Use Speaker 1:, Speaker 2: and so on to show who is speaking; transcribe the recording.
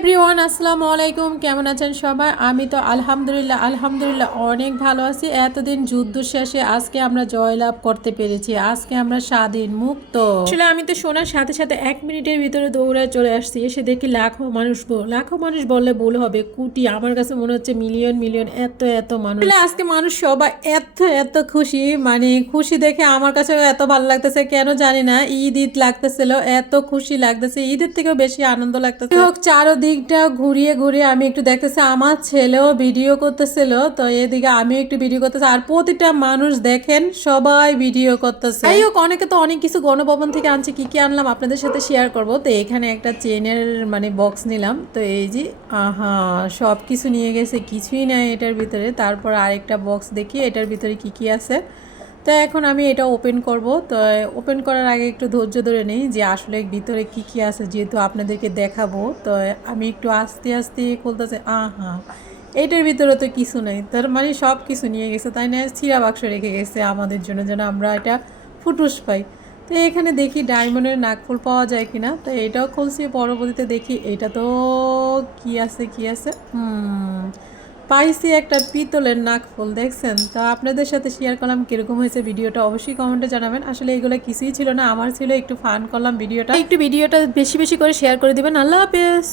Speaker 1: Everyone, আসসালামু আলাইকুম। কেমন আছেন সবাই? আমি তো আলহামদুলিল্লাহ আলহামদুলিল্লাহ অনেক ভালো আছি। এতদিন যুদ্ধ শেষে আজকে আমরা জয়লাভ করতে পেরেছি। আজকে আমরা স্বাধীন, মুক্ত। আসলে আমি তো শোনার সাথে সাথে এক মিনিটের ভিতরে দৌড়ে চলে আসছি। এসে দেখি লাখো মানুষ লাখো মানুষ বললে ভুল হবে। কুটি, আমার কাছে মনে হচ্ছে মিলিয়ন মিলিয়ন, এত এত মানুষ। আজকে মানুষ সবাই এত এত খুশি। মানে খুশি দেখে আমার কাছে এত ভালো লাগতেছে, কেন জানি না। ঈদ ঈদ লাগতেছিল, এত খুশি লাগতেছে। ঈদের থেকেও বেশি আনন্দ লাগতেছে। হোক চারোদিকটা ঘুরিয়ে ঘুরিয়ে আমি একটু দেখতেছি, আমার ছেলেও ভিডিও করতেছিল, তো এদিকে আমিও একটু ভিডিও করতেছি। আর প্রতিটা মানুষ দেখেন, সবাই ভিডিও করতেছে। যাই হোক, অনেকে তো অনেক কিছু গণভবন থেকে আনছে, কি কি আনলাম আপনাদের সাথে শেয়ার করব। তো এখানে একটা চেনের মানে বক্স নিলাম। তো এই যে, আহা সব কিছু নিয়ে গেছে, কিছুই নাই এটার ভিতরে। তারপর আরেকটা বক্স দেখি, এটার ভিতরে কি কি আছে? তো এখন আমি এটা ওপেন করব। তো ওপেন করার আগে একটু ধৈর্য ধরে নেই যে আসলে ভিতরে কি কি আছে যেহেতু আপনাদেরকে দেখাবো। তো আমি একটু আস্তে আস্তে খুলতেছে, আহা এইটার ভিতরে তো কিছু নেই। তার মানে সব কিছু নিয়ে গেছে, তাই না? চিরা বাক্স রেখে গেছে আমাদের জন্য যেন আমরা এটা ফুটুস পাই। তো এখানে দেখি ডায়মন্ডের নাকফুল পাওয়া যায় কিনা। তো এটাও খুলছি, পরবর্তীতে দেখি, এটা তো কি আছে কি আছে? হুম পাইছি একটা পিতলের নাক ফুল, দেখছেন? তো আপনাদের সাথে শেয়ার করলাম কীরকম হয়েছে ভিডিওটা, অবশ্যই কমেন্টে জানাবেন। আসলে এগুলো কিছুই ছিল না, আমার ছিল, একটু ফান করলাম ভিডিওটা। একটু ভিডিওটা বেশি বেশি করে শেয়ার করে দেবেন। আল্লাহ হাফেজ!